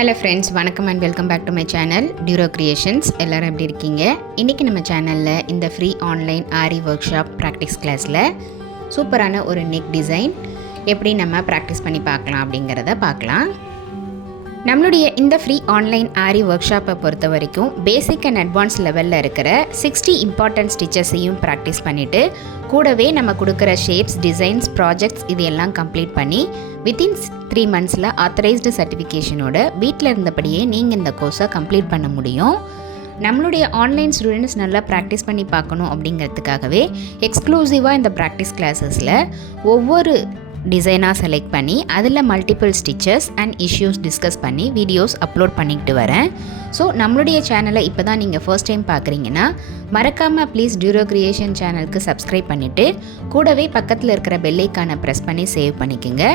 Hello friends, வணக்கம் and welcome back to my channel Duro Creations. எல்லோரும் எப்படி இருக்கீங்க? இன்றைக்கி நம்ம சேனலில் இந்த free online aari workshop practice கிளாஸில் சூப்பரான ஒரு நெக் டிசைன் எப்படி நம்ம ப்ராக்டிஸ் பண்ணி பார்க்கலாம் அப்படிங்கிறத பார்க்கலாம். நம்மளுடைய இந்த ஃப்ரீ ஆன்லைன் ஆரி ஒர்க் ஷாப்பை பொறுத்த வரைக்கும் பேசிக் அண்ட் அட்வான்ஸ் லெவலில் இருக்கிற 60 இம்பார்ட்டன்ட் ஸ்டிச்சஸையும் ப்ராக்டிஸ் பண்ணிவிட்டு கூடவே நம்ம கொடுக்குற ஷேப்ஸ், டிசைன்ஸ், ப்ராஜெக்ட்ஸ் இது எல்லாம் கம்ப்ளீட் பண்ணி வித்தின் 3 monthஸில் ஆத்தரைஸ்டு சர்டிஃபிகேஷனோட வீட்டில் இருந்தபடியே நீங்கள் இந்த கோர்ஸை கம்ப்ளீட் பண்ண முடியும். நம்மளுடைய ஆன்லைன் ஸ்டூடெண்ட்ஸ் நல்லா ப்ராக்டிஸ் பண்ணி பார்க்கணும் அப்படிங்கிறதுக்காகவே எக்ஸ்க்ளூசிவாக இந்த ப்ராக்டிஸ் கிளாஸஸில் ஒவ்வொரு டிசைனாக செலக்ட் பண்ணி அதில் multiple stitches and issues discuss பண்ணி வீடியோஸ் அப்லோட் பண்ணிக்கிட்டு வரேன். ஸோ நம்மளுடைய சேனலை இப்போ தான் நீங்கள் ஃபர்ஸ்ட் டைம் பார்க்குறீங்கன்னா மறக்காமல் ப்ளீஸ் டியூரோ கிரியேஷன் சேனலுக்கு சப்ஸ்கிரைப் பண்ணிவிட்டு கூடவே பக்கத்தில் இருக்கிற பெல் ஐக்கானை ப்ரெஸ் பண்ணி சேவ் பண்ணிக்கோங்க.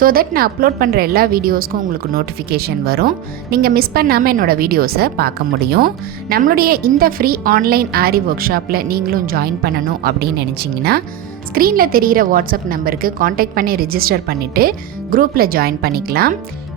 ஸோ தட் நான் அப்லோட் பண்ணுற எல்லா வீடியோஸ்க்கும் உங்களுக்கு நோட்டிஃபிகேஷன் வரும். நீங்கள் மிஸ் பண்ணாமல் என்னோடய வீடியோஸை பார்க்க முடியும். நம்மளுடைய இந்த ஃப்ரீ ஆன்லைன் ஆரி ஒர்க் ஷாப்பில் நீங்களும் ஜாயின் பண்ணணும் அப்படின்னு நினச்சிங்கன்னா ஸ்க்ரீனில் தெரிகிற வாட்ஸ்அப் நம்பருக்கு காண்டாக்ட் பண்ணி ரிஜிஸ்டர் பண்ணிவிட்டு குரூப்பில் ஜாயின் பண்ணிக்கலாம்.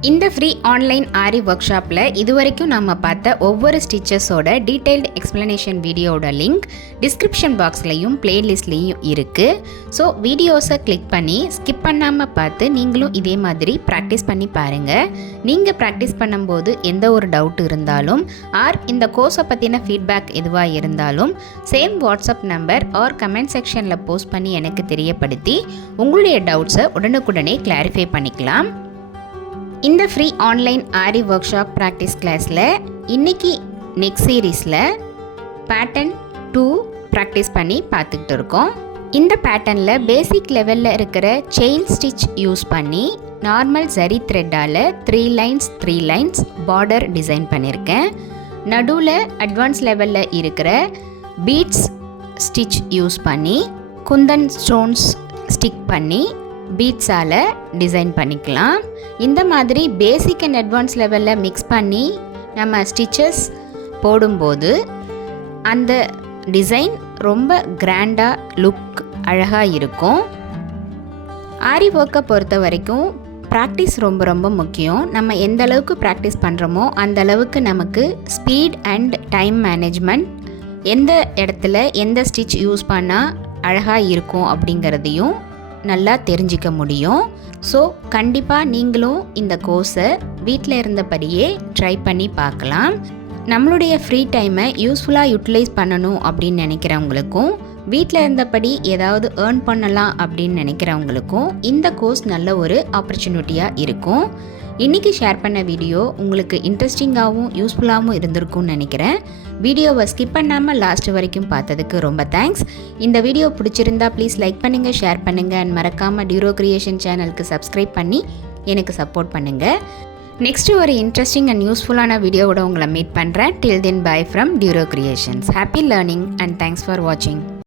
இந்த ஃப்ரீ ஆன்லைன் ஆரி ஒர்க் ஷாப்பில் இதுவரைக்கும் நம்ம பார்த்த ஒவ்வொரு ஸ்டிச்சஸோட டீட்டெயில்டு எக்ஸ்ப்ளனேஷன் வீடியோட லிங்க் டிஸ்கிரிப்ஷன் பாக்ஸ்லையும் பிளேலிஸ்ட்லேயும் இருக்குது. ஸோ வீடியோஸை கிளிக் பண்ணி ஸ்கிப் பண்ணாமல் பார்த்து நீங்களும் இதே மாதிரி ப்ராக்டிஸ் பண்ணி பாருங்கள். நீங்கள் ப்ராக்டிஸ் பண்ணும்போது எந்த ஒரு டவுட் இருந்தாலும் ஆர் இந்த கோர்ஸை பற்றின ஃபீட்பேக் எதுவாக இருந்தாலும் same WhatsApp number or comment செக்ஷனில் போஸ்ட் பண்ணி எனக்கு தெரியப்படுத்தி உங்களுடைய டவுட்ஸை உடனுக்குடனே கிளாரிஃபை பண்ணிக்கலாம். இந்த free online aari workshop practice கிளாஸில் இன்றைக்கி நெக்ஸ்ட் சீரீஸில் பேட்டர்ன் 2 ப்ராக்டிஸ் பண்ணி பார்த்துக்கிட்டு இருக்கோம். இந்த பேட்டர்னில் பேசிக் லெவலில் இருக்கிற செயின் ஸ்டிச் யூஸ் பண்ணி நார்மல் ஜரி த்ரெட்டால் 3 லைன்ஸ் பார்டர் டிசைன் பண்ணியிருக்கேன். நடுவில் அட்வான்ஸ் லெவலில் இருக்கிற பீட்ஸ் ஸ்டிச் யூஸ் பண்ணி குந்தன் ஸ்டோன்ஸ் ஸ்டிக் பண்ணி பீட்ஸால் டிசைன் பண்ணிக்கலாம். இந்த மாதிரி பேசிக் அண்ட் அட்வான்ஸ் லெவலில் மிக்ஸ் பண்ணி நம்ம ஸ்டிச்சஸ் போடும்போது அந்த டிசைன் ரொம்ப கிராண்டாக லுக் அழகாக இருக்கும். ஆரி ஒர்க்கை பொறுத்த வரைக்கும் ப்ராக்டிஸ் ரொம்ப ரொம்ப முக்கியம். நம்ம எந்த அளவுக்கு ப்ராக்டிஸ் பண்ணுறோமோ அந்த அளவுக்கு நமக்கு ஸ்பீட் அண்ட் டைம் மேனேஜ்மெண்ட், எந்த இடத்துல எந்த ஸ்டிச் யூஸ் பண்ணால் அழகாக இருக்கும் அப்படிங்கிறதையும் நல்லா தெரிஞ்சிக்க முடியும். ஸோ கண்டிப்பாக நீங்களும் இந்த கோர்ஸை வீட்டில் இருந்தபடியே ட்ரை பண்ணி பார்க்கலாம். நம்மளுடைய ஃப்ரீ டைமை யூஸ்ஃபுல்லாக யூட்டிலைஸ் பண்ணணும் அப்படின்னு நினைக்கிறவங்களுக்கும் வீட்டில் இருந்தபடி ஏதாவது ஏர்ன் பண்ணலாம் அப்படின்னு நினைக்கிறவங்களுக்கும் இந்த கோர்ஸ் நல்ல ஒரு ஆப்பர்ச்சுனிட்டியாக இருக்கும். இன்றைக்கி ஷேர் பண்ண வீடியோ உங்களுக்கு இன்ட்ரெஸ்டிங்காகவும் யூஸ்ஃபுல்லாகவும் இருந்திருக்கும்னு நினைக்கிறேன். வீடியோவை ஸ்கிப் பண்ணாமல் லாஸ்ட் வரைக்கும் பார்த்ததுக்கு ரொம்ப தேங்க்ஸ். இந்த வீடியோ பிடிச்சிருந்தா ப்ளீஸ் லைக் பண்ணுங்கள், ஷேர் பண்ணுங்கள் அண்ட் மறக்காமல் டியூரோ கிரியேஷன் சேனலுக்கு சப்ஸ்கிரைப் பண்ணி எனக்கு சப்போர்ட் பண்ணுங்கள். நெக்ஸ்ட்டு ஒரு இன்ட்ரெஸ்டிங் அண்ட் யூஸ்ஃபுல்லான வீடியோவோட உங்களை மீட் பண்ணுறேன். Till then bye from Duro creations. Happy learning and thanks for வாட்சிங்.